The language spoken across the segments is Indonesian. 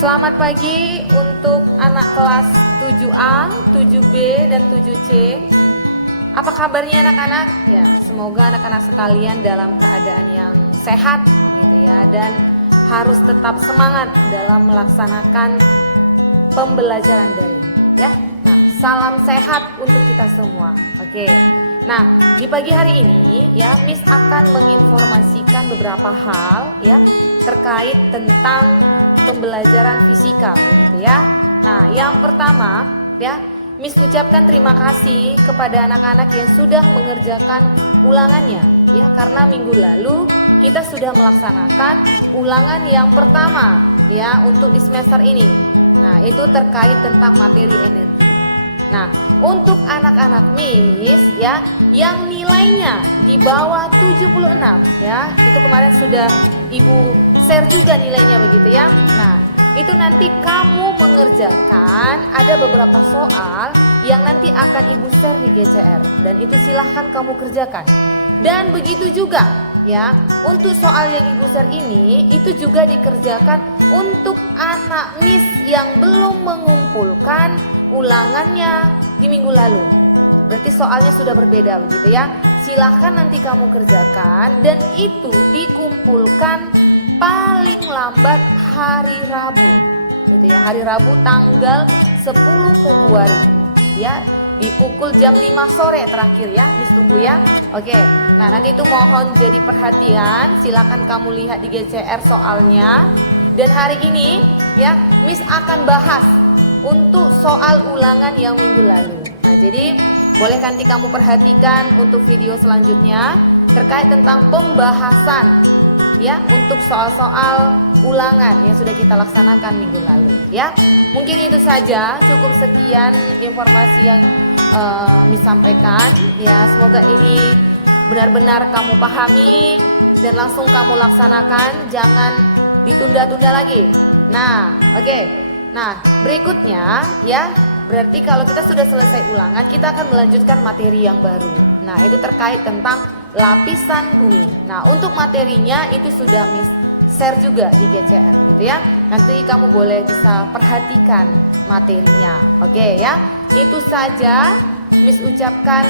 Selamat pagi untuk anak kelas 7A, 7B, dan 7C. Apa kabarnya anak-anak? Ya, semoga anak-anak sekalian dalam keadaan yang sehat gitu ya, dan harus tetap semangat dalam melaksanakan pembelajaran daring ya. Nah, salam sehat untuk kita semua. Oke. Nah, di pagi hari ini ya, Miss akan menginformasikan beberapa hal ya terkait tentang pembelajaran fisika begitu ya. Nah, yang pertama ya, Miss ucapkan terima kasih kepada anak-anak yang sudah mengerjakan ulangannya ya, karena minggu lalu kita sudah melaksanakan ulangan yang pertama ya untuk di semester ini. Nah, itu terkait tentang materi energi. Nah, untuk anak-anak Miss ya yang nilainya di bawah 76 ya, itu kemarin sudah Ibu share juga nilainya begitu ya. Nah, itu nanti kamu mengerjakan ada beberapa soal yang nanti akan Ibu share di GCR, dan itu silahkan kamu kerjakan. Dan begitu juga ya, untuk soal yang Ibu share ini itu juga dikerjakan untuk anak Miss yang belum mengumpulkan ulangannya di minggu lalu. Berarti soalnya sudah berbeda begitu ya. Silahkan nanti kamu kerjakan, dan itu dikumpulkan paling lambat hari Rabu gitu ya, hari Rabu tanggal 10 Februari ya, di pukul jam 5 sore terakhir ya. Miss tunggu ya. Oke. Nah, nanti itu mohon jadi perhatian, silakan kamu lihat di GCR soalnya. Dan hari ini ya, Miss akan bahas untuk soal ulangan yang minggu lalu. Nah, jadi boleh nanti kamu perhatikan untuk video selanjutnya terkait tentang pembahasan ya untuk soal-soal ulangan yang sudah kita laksanakan minggu lalu ya. Mungkin itu saja, cukup sekian informasi yang Miss sampaikan ya. Semoga ini benar-benar kamu pahami dan langsung kamu laksanakan, jangan ditunda-tunda lagi. Nah, oke. Nah, berikutnya ya, berarti kalau kita sudah selesai ulangan, kita akan melanjutkan materi yang baru. Nah, itu terkait tentang lapisan bumi. Nah, untuk materinya itu sudah Miss share juga di GCR gitu ya. Nanti kamu boleh bisa perhatikan materinya. Oke ya. Itu saja Miss ucapkan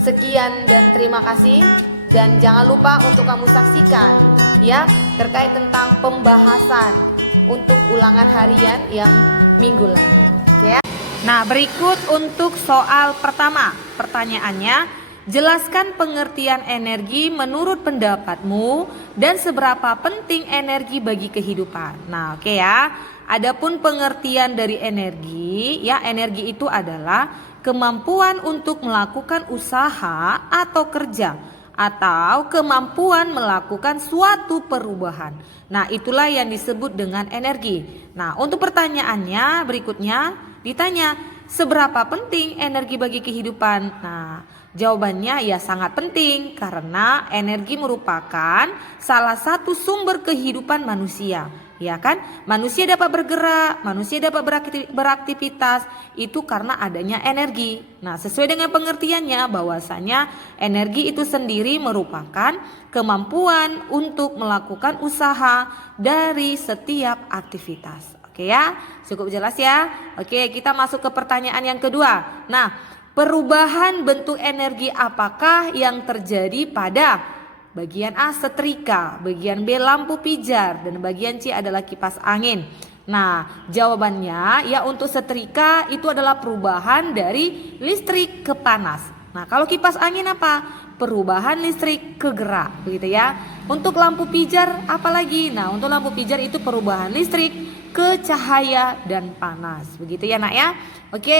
sekian dan terima kasih. Dan jangan lupa untuk kamu saksikan ya terkait tentang pembahasan untuk ulangan harian yang minggu lalu. Oke ya. Nah, berikut untuk soal pertama. Pertanyaannya, jelaskan pengertian energi menurut pendapatmu dan seberapa penting energi bagi kehidupan. Nah, oke ya. Adapun pengertian dari energi, ya, energi itu adalah kemampuan untuk melakukan usaha atau kerja, atau kemampuan melakukan suatu perubahan. Nah, itulah yang disebut dengan energi. Nah, untuk pertanyaannya berikutnya ditanya, seberapa penting energi bagi kehidupan? Nah, jawabannya ya sangat penting, karena energi merupakan salah satu sumber kehidupan manusia. Ya kan? Manusia dapat bergerak, manusia dapat beraktivitas itu karena adanya energi. Nah, sesuai dengan pengertiannya bahwasanya energi itu sendiri merupakan kemampuan untuk melakukan usaha dari setiap aktivitas. Oke ya, cukup jelas ya. Oke, kita masuk ke pertanyaan yang kedua. Nah, perubahan bentuk energi apakah yang terjadi pada bagian A setrika, bagian B lampu pijar, dan bagian C adalah kipas angin? Nah, jawabannya ya untuk setrika itu adalah perubahan dari listrik ke panas. Nah, kalau kipas angin apa? Perubahan listrik ke gerak, begitu ya. Untuk lampu pijar apalagi? Nah, untuk lampu pijar itu perubahan listrik ke cahaya dan panas, begitu ya nak ya. Oke,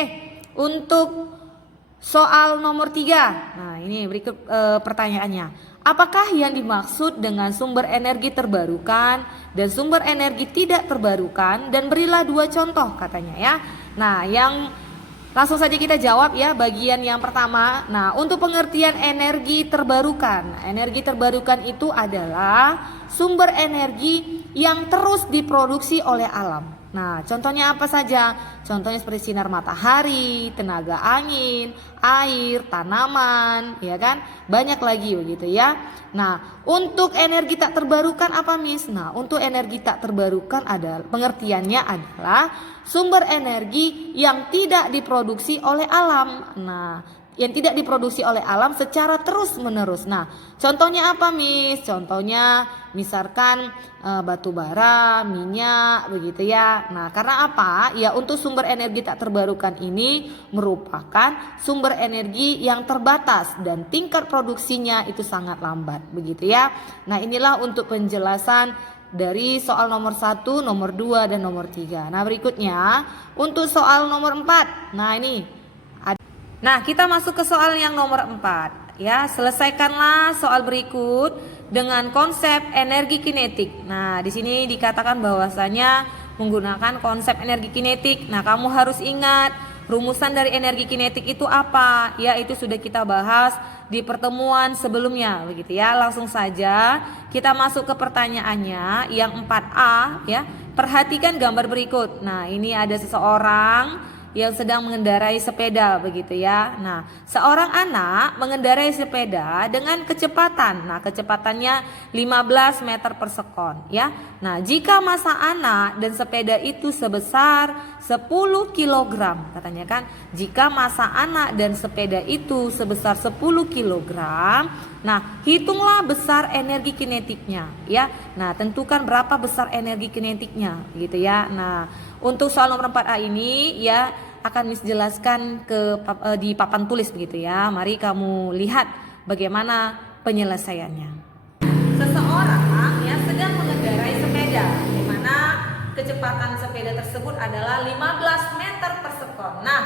untuk soal nomor 3. Nah, ini berikut pertanyaannya. Apakah yang dimaksud dengan sumber energi terbarukan dan sumber energi tidak terbarukan, dan berilah 2 contoh katanya ya. Nah, yang langsung saja kita jawab ya bagian yang pertama. Nah, untuk pengertian energi terbarukan. Energi terbarukan itu adalah sumber energi yang terus diproduksi oleh alam. Nah, contohnya apa saja? Contohnya seperti sinar matahari, tenaga angin, air, tanaman, ya kan? Banyak lagi begitu ya. Nah, untuk energi tak terbarukan apa, Miss? Nah, untuk energi tak terbarukan adalah pengertiannya adalah sumber energi yang tidak diproduksi oleh alam. Nah, yang tidak diproduksi oleh alam secara terus-menerus. Nah, contohnya apa, Miss? Contohnya misalkan batu bara, minyak, begitu ya. Nah, karena apa? Ya, untuk sumber energi tak terbarukan ini merupakan sumber energi yang terbatas dan tingkat produksinya itu sangat lambat, begitu ya. Nah, inilah untuk penjelasan dari soal nomor 1, nomor 2, dan nomor 3. Nah, berikutnya untuk soal nomor 4. Nah, ini. Nah, kita masuk ke soal yang nomor 4 ya. Selesaikanlah soal berikut dengan konsep energi kinetik. Nah, di sini dikatakan bahwasanya menggunakan konsep energi kinetik. Nah, kamu harus ingat rumusan dari energi kinetik itu apa? Ya, itu sudah kita bahas di pertemuan sebelumnya begitu ya. Langsung saja kita masuk ke pertanyaannya yang 4A ya. Perhatikan gambar berikut. Nah, ini ada seseorang yang sedang mengendarai sepeda begitu ya. Nah, seorang anak mengendarai sepeda dengan kecepatan. Nah, kecepatannya 15 meter per sekon ya. Nah, jika massa anak dan sepeda itu sebesar 10 kg, katanya kan, jika massa anak dan sepeda itu sebesar 10 kg, nah, hitunglah besar energi kinetiknya ya. Nah, tentukan berapa besar energi kinetiknya gitu ya. Nah, untuk soal nomor 4A ini ya akan Miss jelaskan di papan tulis begitu ya. Mari kamu lihat bagaimana penyelesaiannya. Seseorang ya sedang mengendarai sepeda di mana kecepatan sepeda tersebut adalah 15 meter per sekon. Nah,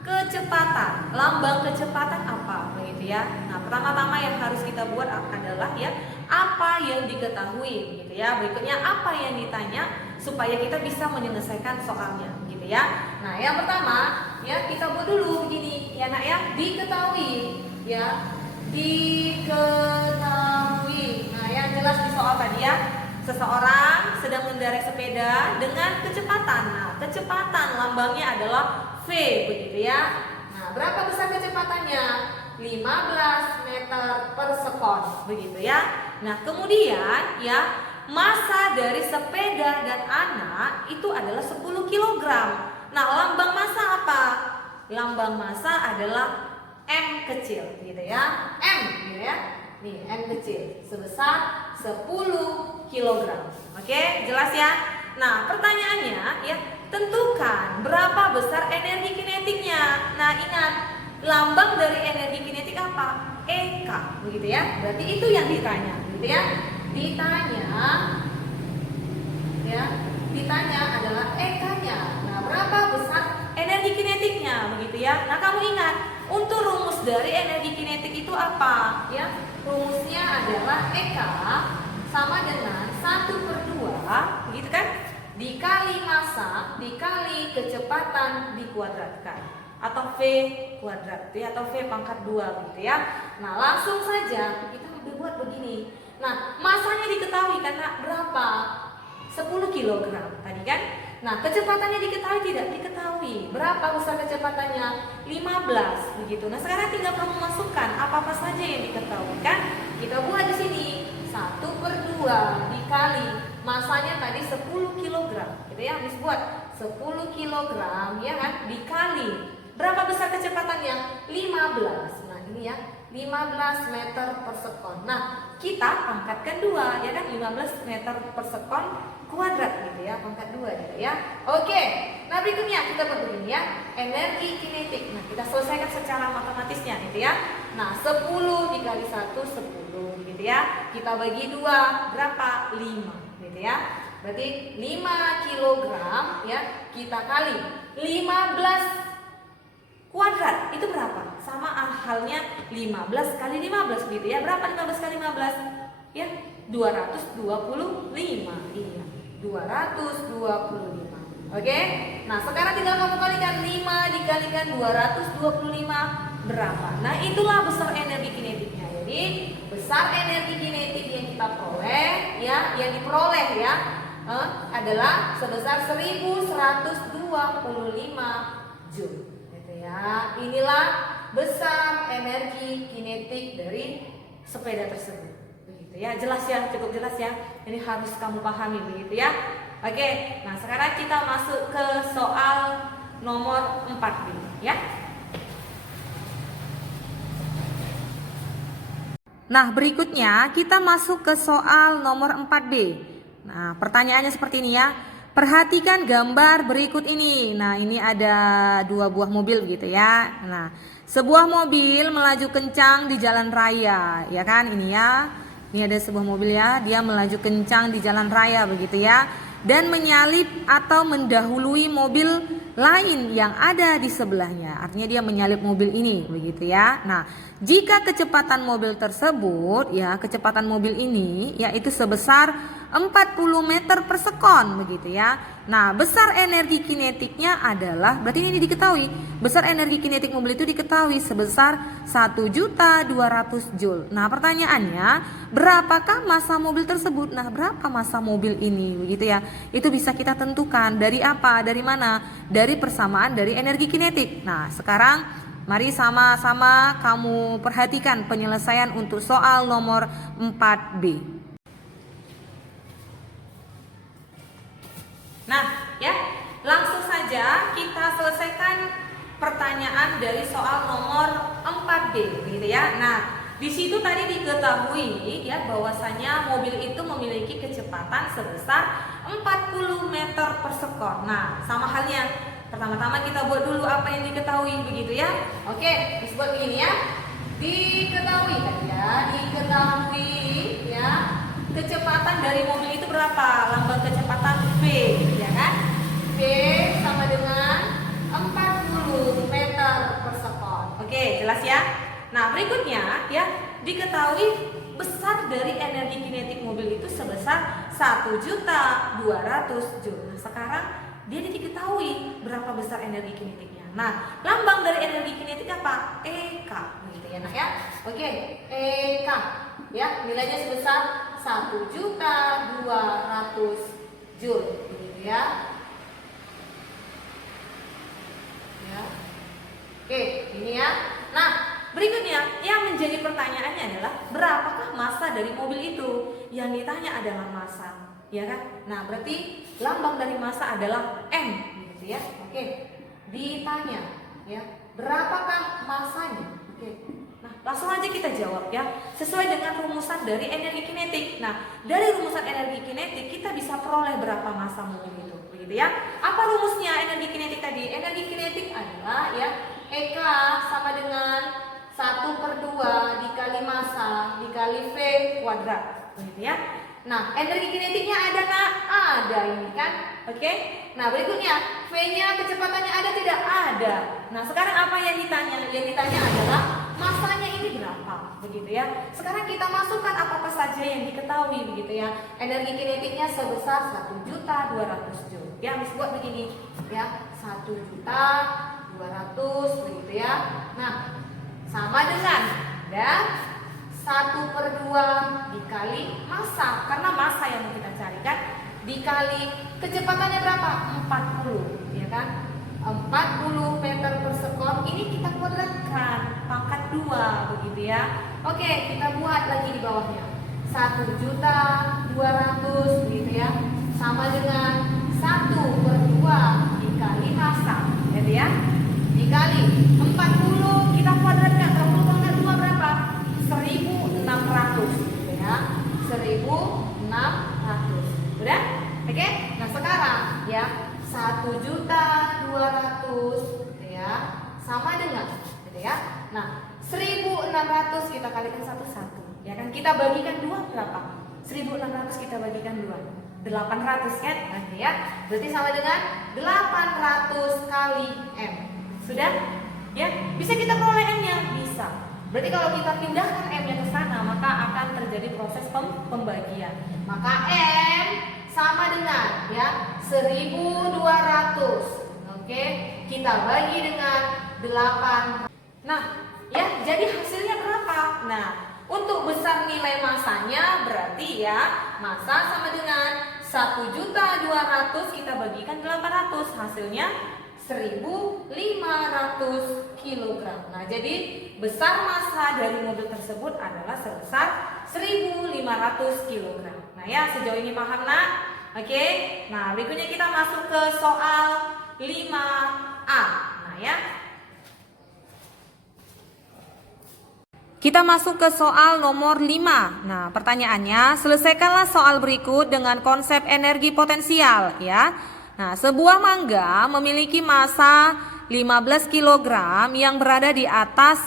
kecepatan, lambang kecepatan apa begitu ya. Nah, pertama-tama yang harus kita buat adalah ya apa yang diketahui begitu ya. Berikutnya apa yang ditanya supaya kita bisa menyelesaikan soalnya gitu ya. Nah, yang pertama ya kita buat dulu begini ya Nak ya, diketahui ya. Diketahui. Nah, yang jelas di soal tadi ya, seseorang sedang mengendarai sepeda dengan kecepatan. Nah, kecepatan lambangnya adalah V begitu ya. Nah, berapa besar kecepatannya? 15 meter per sekon begitu ya. Nah, kemudian ya massa dari sepeda dan anak itu adalah 10 kg. Nah, lambang massa apa? Lambang massa adalah M kecil gitu ya. M gitu ya. Nih, M kecil sebesar 10 kg. Oke, jelas ya? Nah, pertanyaannya ya, tentukan berapa besar energi kinetiknya. Nah, ingat, lambang dari energi kinetik apa? EK begitu ya. Berarti itu yang ditanya gitu ya. Ditanya adalah EK-nya. Nah, berapa besar energi kinetiknya begitu ya. Nah, kamu ingat untuk rumus dari energi kinetik itu apa ya? Rumusnya adalah EK sama dengan 1/2 begitu kan, dikali massa dikali kecepatan dikuadratkan, atau V kuadrat ya, atau V pangkat 2 gitu ya. Nah, langsung saja kita buat begini. Nah, massanya diketahui karena berapa? 10 kg tadi kan. Nah, kecepatannya diketahui tidak? Diketahui. Berapa besar kecepatannya? 15 begitu. Nah, sekarang tinggal kamu masukkan apa-apa saja yang diketahui kan. Kita buat di sini 1/2 dikali masanya tadi 10 kg gitu ya. Miss buat 10 kg ya kan, dikali berapa besar kecepatannya? 15. Nah, ini ya, 15 meter per sekon. Nah, kita pangkatkan 2 ya kan, 15 meter per sekon kuadrat gitu ya, pangkat 2 gitu ya. Oke. Nah, berikutnya kita buat begini ya, energi kinetik. Nah, kita selesaikan secara matematisnya gitu ya. Nah, 10 dikali 1 10 gitu ya. Kita bagi 2 berapa? 5 gitu ya. Berarti 5 kg ya, kita kali 15 kuadrat itu berapa? Sama halnya 15 kali 15 gitu ya. Berapa 15 kali 15? Ya, 225. Iya, 225. Oke? Nah, sekarang tinggal kamu kalikan 5 dikalikan 225 berapa? Nah, itulah besar energi kinetiknya. Jadi, besar energi kinetik yang kita peroleh ya, yang diperoleh ya adalah sebesar 1125 Joule. Gitu ya. Inilah besar energi kinetik dari sepeda tersebut. Begitu ya. Jelas ya, cukup jelas ya. Ini harus kamu pahami begitu ya. Oke. Nah, sekarang kita masuk ke soal nomor 4B ya. Nah, berikutnya kita masuk ke soal nomor 4B. Nah, pertanyaannya seperti ini ya. Perhatikan gambar berikut ini. Nah, ini ada dua buah mobil gitu ya. Nah, sebuah mobil melaju kencang di jalan raya, ya kan? Ini ya. Ini ada sebuah mobil ya, dia melaju kencang di jalan raya begitu ya. Dan menyalip atau mendahului mobil lain yang ada di sebelahnya. Artinya dia menyalip mobil ini begitu ya. Nah, jika kecepatan mobil tersebut ya, kecepatan mobil ini yaitu sebesar 40 meter per sekon begitu ya. Nah, besar energi kinetiknya adalah, berarti ini diketahui, besar energi kinetik mobil itu diketahui sebesar 1.200.000 Joule. Nah, pertanyaannya, berapakah massa mobil tersebut? Nah, berapa massa mobil ini begitu ya? Itu bisa kita tentukan dari apa? Dari mana? Dari persamaan dari energi kinetik. Nah, sekarang mari sama-sama kamu perhatikan penyelesaian untuk soal nomor 4B. Nah, ya, langsung saja kita selesaikan pertanyaan dari soal nomor 4D, gitu ya. Nah, di situ tadi diketahui ya bahwasanya mobil itu memiliki kecepatan sebesar 40 meter per sekon. Nah, sama halnya, pertama-tama kita buat dulu apa yang diketahui begitu ya. Oke, disebut begini ya. Diketahui tadi ya, diketahui ya. Kecepatan dari mobil itu berapa? Lambang kecepatan V, ya kan? V sama dengan 40 meter per sekon. Oke, jelas ya? Nah, berikutnya ya, diketahui besar dari energi kinetik mobil itu sebesar 1.200.000 Joule. Nah, sekarang dia diketahui berapa besar energi kinetiknya. Nah, lambang dari energi kinetik apa? EK, gitu ya, nah ya. Oke, EK ya, nilainya sebesar 1.200.000 Joule, gitu ya. Ya. Oke, ini ya. Nah, berikutnya yang menjadi pertanyaannya adalah berapakah massa dari mobil itu? Yang ditanya adalah massa, ya kan? Nah, berarti lambang dari massa adalah M, gitu ya. Oke. Ditanya, ya, berapakah massanya? Oke. Nah, langsung aja kita jawab ya, sesuai dengan rumusan dari energi kinetik. Nah, dari rumusan energi kinetik kita bisa peroleh berapa massa mobil itu, begitu ya. Apa rumusnya energi kinetik tadi? Energi kinetik adalah ya, EK sama dengan 1/2 dikali massa dikali V kuadrat, begitu ya. Nah, energi kinetiknya ada nggak? Ada ini kan? Oke. Nah, berikutnya V-nya kecepatannya ada tidak? Ada. Nah, sekarang apa yang ditanya? Yang ditanya adalah massanya ini berapa? Begitu ya. Sekarang kita masukkan apa saja yang diketahui begitu ya. Energi kinetiknya sebesar 1.200.000 Joule. Ya, disebut begini ya. 1.200.000 begitu ya. Nah, sama dengan dan 1/2 dikali massa, karena massa yang mau kita carikan, dikali kecepatannya berapa? 40, ya kan? 40 meter per sekon. Ini kita kuadratkan pangkat 2 begitu ya. Oke, kita buat lagi di bawahnya. 1.200.000 begitu ya. Sama dengan 1/2 dikali massa, gitu ya. Dikali 40 kita kuadratkan. 40 pangkat 2 berapa? 1.600, gitu ya. 1.600. Udah? Oke? Nah, sekarang ya 1.200.000 gitu ya, sama dengan gitu ya. Nah, 1.600 kita kalikan satu-satu, ya kan? Kita bagikan 2 berapa? 1.600 kita bagikan 2, 800 kan? Nah, ya. Berarti sama dengan 800 kali M. Sudah? Ya, bisa kita peroleh M-nya? Bisa. Berarti kalau kita pindahkan M-nya ke sana, maka akan terjadi proses pembagian. Maka M sama dengan ya 1.200. Oke, kita bagi dengan 8. Nah, ya, jadi hasilnya berapa? Nah, untuk besar nilai massanya berarti ya, massa sama dengan 1.200.000 kita bagikan 800, hasilnya 1.500 kg. Nah, jadi besar massa dari mobil tersebut adalah sebesar 1.500 kg. Nah ya, sejauh ini paham nak? Oke. Nah, berikutnya kita masuk ke soal 5A. Nah ya, kita masuk ke soal nomor 5. Nah, pertanyaannya, selesaikanlah soal berikut dengan konsep energi potensial ya. Nah, sebuah mangga memiliki massa 15 kg yang berada di atas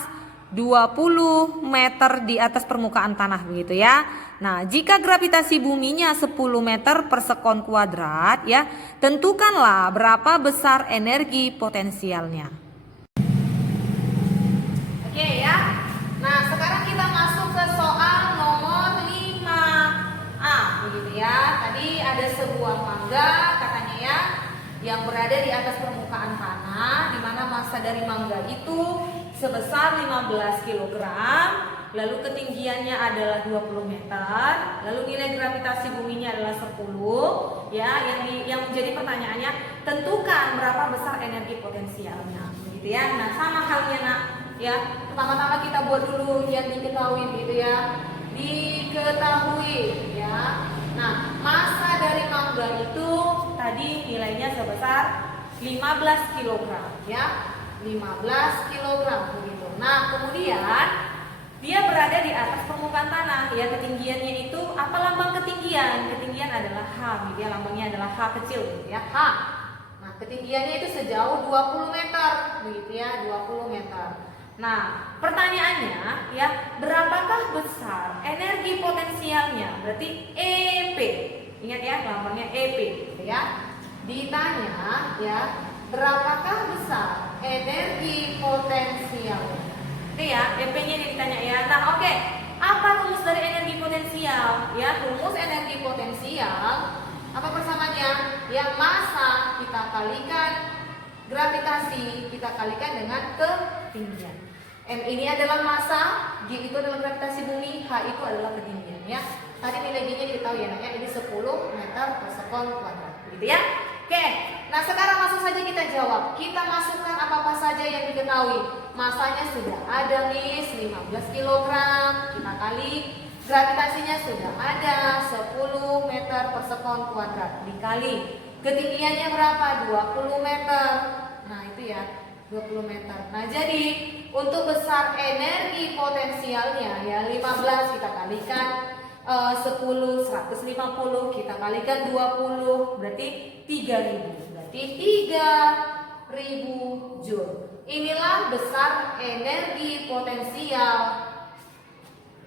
20 meter di atas permukaan tanah begitu ya. Nah, jika gravitasi buminya 10 meter per sekon kuadrat ya, tentukanlah berapa besar energi potensialnya. Oke ya. Nah, sekarang kita masuk ke soal nomor 5A begitu ya. Tadi ada sebuah mangga katanya ya, yang berada di atas permukaan tanah, di mana massa dari mangga itu sebesar 15 kg, lalu ketinggiannya adalah 20 meter, lalu nilai gravitasi buminya adalah 10 ya. Yang menjadi pertanyaannya, tentukan berapa besar energi potensialnya begitu ya. Nah, sama halnya nak ya, pertama-tama kita buat dulu yang diketahui gitu ya. Diketahui ya. Nah, massa dari mangga itu tadi nilainya sebesar 15 kg ya. 15 kg begitu. Nah, kemudian dia berada di atas permukaan tanah ya. Ketinggiannya itu apa lambang ketinggian? Ketinggian adalah H, gitu ya. Lambangnya adalah H kecil gitu ya. H. Nah, ketinggiannya itu sejauh 20 meter begitu ya, 20 meter. Nah, pertanyaannya ya, berapakah besar energi potensialnya? Berarti EP. Ingat ya, lambangnya EP gitu ya. Ditanya ya, berapakah besar energi potensialnya? Itu ya, EP-nya ini ditanya ya. Nah, oke. Apa rumus dari energi potensial? Ya, rumus energi potensial apa persamaannya? Ya, massa kita kalikan gravitasi kita kalikan dengan ketinggian. M ini adalah massa, G itu adalah gravitasi bumi, H itu adalah ketinggian ya. Tadi nilai G-nya diketahui ya, namanya ini 10 meter per sekon kuadrat, gitu ya. Oke, nah sekarang langsung saja kita jawab. Kita masukkan apa-apa saja yang diketahui. Massanya sudah ada nih, 15 kg, kita kali. Gravitasinya sudah ada, 10 meter per sekon kuadrat, dikali. Ketinggiannya berapa? 20 meter. Nah itu ya, 20 meter. Nah jadi untuk besar energi potensialnya ya 15 kita kalikan 10, 150 kita kalikan 20 berarti 3000. Berarti 3000 Joule. Inilah besar energi potensial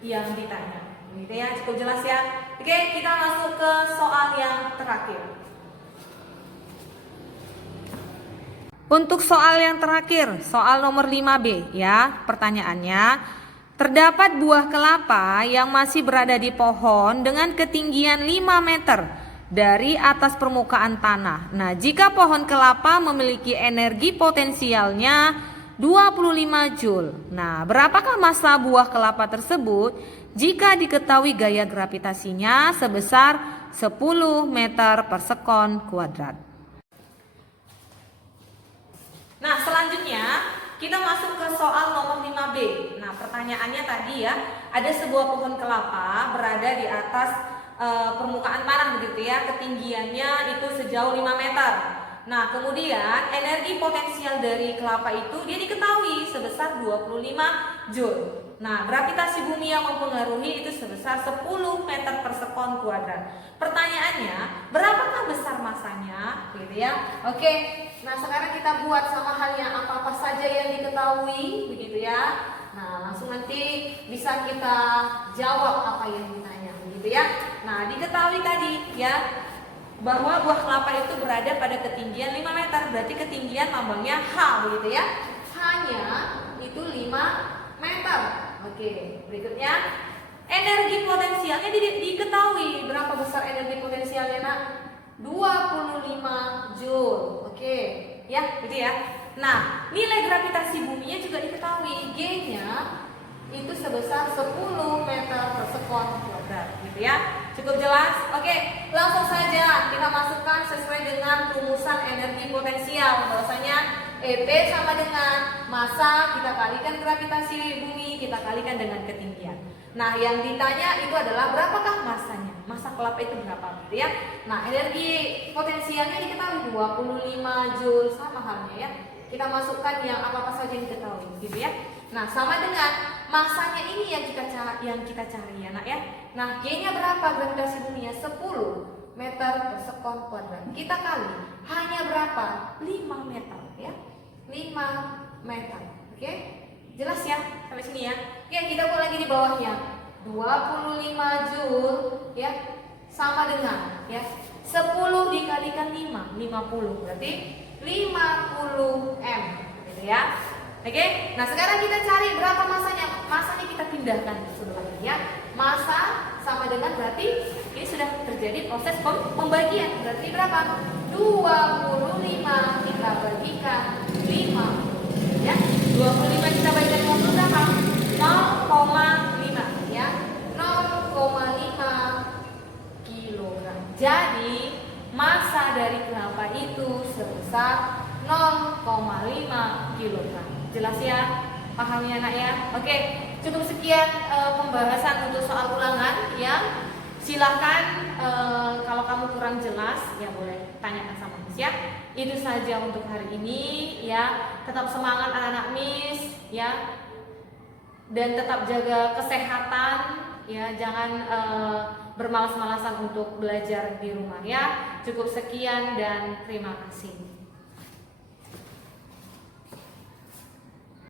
yang ditanya. Gitu ya, cukup jelas ya. Oke, kita masuk ke soal yang terakhir. Untuk soal yang terakhir, soal nomor 5B ya, pertanyaannya, terdapat buah kelapa yang masih berada di pohon dengan ketinggian 5 meter dari atas permukaan tanah. Nah, jika pohon kelapa memiliki energi potensialnya 25 Joule. Nah, berapakah massa buah kelapa tersebut jika diketahui gaya gravitasinya sebesar 10 meter per sekon kuadrat? Nah, selanjutnya kita masuk ke soal nomor 5B. Nah, pertanyaannya tadi ya, ada sebuah pohon kelapa berada di atas permukaan tanah begitu ya, ketinggiannya itu sejauh 5 meter. Nah, kemudian energi potensial dari kelapa itu dia diketahui sebesar 25 Joule. Nah, gravitasi bumi yang mempengaruhi itu sebesar 10 meter per sekon kuadrat. Pertanyaannya, berapakah besar massanya? Gitu ya. Oke, nah sekarang kita buat sama halnya apa-apa saja yang diketahui, begitu ya. Nah, langsung nanti bisa kita jawab apa yang ditanya, begitu ya. Nah, diketahui tadi ya, bahwa buah kelapa itu berada pada ketinggian 5 meter, berarti ketinggian lambangnya H, begitu ya. H-nya itu 5 meter. Oke, berikutnya energi potensialnya diketahui. Berapa besar energi potensialnya nak? 25 Joule. Oke, ya, gitu ya. Nah, nilai gravitasi buminya juga diketahui. G-nya itu sebesar 10 meter per sekon kuadrat, gitu ya. Cukup jelas? Oke, langsung saja kita masukkan sesuai dengan rumusan energi potensial. Bahwasanya EP sama dengan massa kita kalikan gravitasi bumi, kita kalikan dengan ketinggian. Nah, yang ditanya itu adalah berapakah massanya? Massa kelapa itu berapa gitu ya? Nah, energi potensialnya diketahui 25 Joule, sama halnya ya. Kita masukkan yang apa-apa saja yang diketahui gitu ya. Nah, sama dengan masanya ini yang kita cari ya nak ya. Nah, G-nya berapa gravitasi buminya? 10 meter per sekon kuadrat. Kita kali hanya berapa? 5 meter ya. 5 meter. Oke? Jelas ya sampai sini ya. Ya, kita buat lagi di bawahnya. 25 Joule ya sama dengan ya 10 dikalikan 5, 50 berarti 50 M gitu ya. Oke, nah sekarang kita cari berapa masanya. Masanya kita pindahkan ke sebelah ini ya. Massa sama dengan berarti ini sudah terjadi proses pembagian. Berarti berapa? 25 kita bagikan 5 ya. 25 kita bagikan 50 berapa? 0,5 ya. 0,5 kilogram. Jadi massa dari kelapa itu sebesar 0,5 kilogram. Jelas ya? Paham ya nak ya? Oke, cukup sekian pembahasan untuk soal ulangan ya. Silahkan kalau kamu kurang jelas ya boleh tanyakan sama Miss ya. Itu saja untuk hari ini ya. Tetap semangat anak-anak Miss ya. Dan tetap jaga kesehatan ya. Jangan bermalas-malasan untuk belajar di rumah ya. Cukup sekian dan terima kasih.